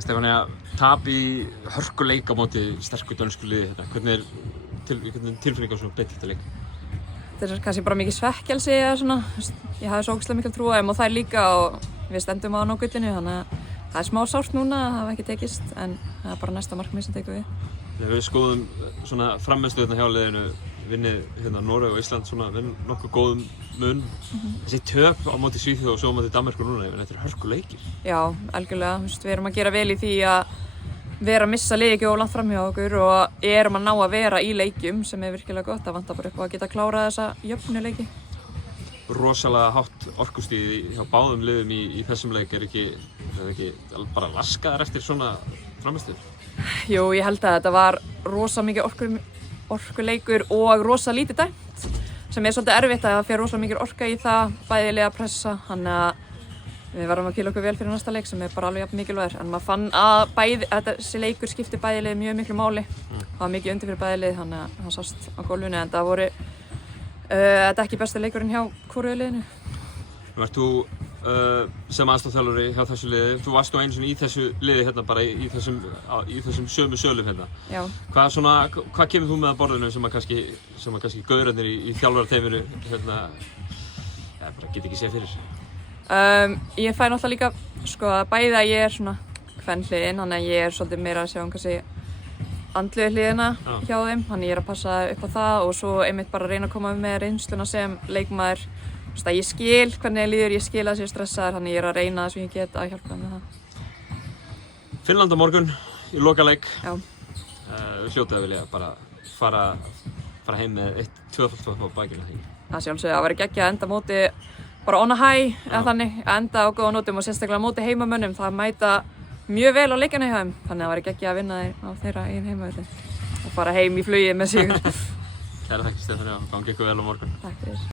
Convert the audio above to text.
Stefania, tap í hörkuleik á móti sterku dönsku liði þetta. Hvernig tilfinning á svona beint þetta leik? Þetta kannski bara mikið svekkelsi eða svona. Ég hafði svo ógeðslega mikil trú á þeim og þær líka og við stendum á gullinu, þannig að það smá sárt núna að það hafi ekki tekist en það bara næsta markmið sem tekur við. Þegar við skoðum svona frammistöðuna hjá liðinu, vinnið Noreg og Ísland svona nokkuð góðum mun. Þessi töp á móti Svíþjóð og svo á móti Danmörku núna, þetta hörkuleikir. Já, algjörlega. Við erum að gera vel í því að vera að missa liði ekki of langt fram hjá okkur og erum að ná að vera í leikjum sem virkilega gott. Það vantar bara upp á að geta klárað þessa jöfnuleiki. Rosalega hátt orkustig hjá báðum liðum í þessum leik. Er ekki bara laskaðar eftir svona frammistöður? Jú, ég held að þetta var rosa mikið orkuleikur og rosa lítið dæmt sem svolítið erfitt að það fer rosa mikið orka í það, bæði að pressa, þannig að við verðum að kýla okkur vel fyrir næsta leik sem bara alveg jafn mikilvægur. En maður fann að þessi leikur skipti bæði lið mjög miklu máli. Það var mikið undir fyrir bæði lið, þannig að það sást á gólfinu en það voru þetta ekki besti leikurinn hjá hvoru liðinu. Nú ert þú sem aðstoðarþjálfari hjá þessu liði, þú varst nú einu sinni í þessu liði hérna bara í þessum sömu sölum hérna. Já. Hvað kemur þú með að borðinu sem að kannski gaurarnir í þjálfarateyminu hérna, bara get ekki séð fyrir? Ég fæ náttúrulega líka, bæði að ég svona kvenhliðin, þannig að ég svolítið meira að sjá kannski andlegu hliðina hjá þeim, þannig ég að passa upp á það og svo einmitt bara reyna að koma með reynsluna sem leikmaður. Ég skil hvernig líður, ég skil að það sé stressaður, þannig ég að reyna það sem ég get að hjálpa þeim með það. Finnland á morgun í lokaleik. Já. Við hljótið að vilja bara fara heim með 1-2 á bakinu þegar. Það sjálfsögðu, það væri geggjað að enda móti bara on a high, eða þannig, að enda á góða nótum og sérstaklega móti heimamönnum, það mæta mjög vel á leikina hjá þeim, þannig að það væri geggjað að vinna þeir á þeirra eigin heimavelli og fara heim í flugið með sigur. Kæra þakki Stefania, gangi ykkur vel á morgun. Takk fyrir.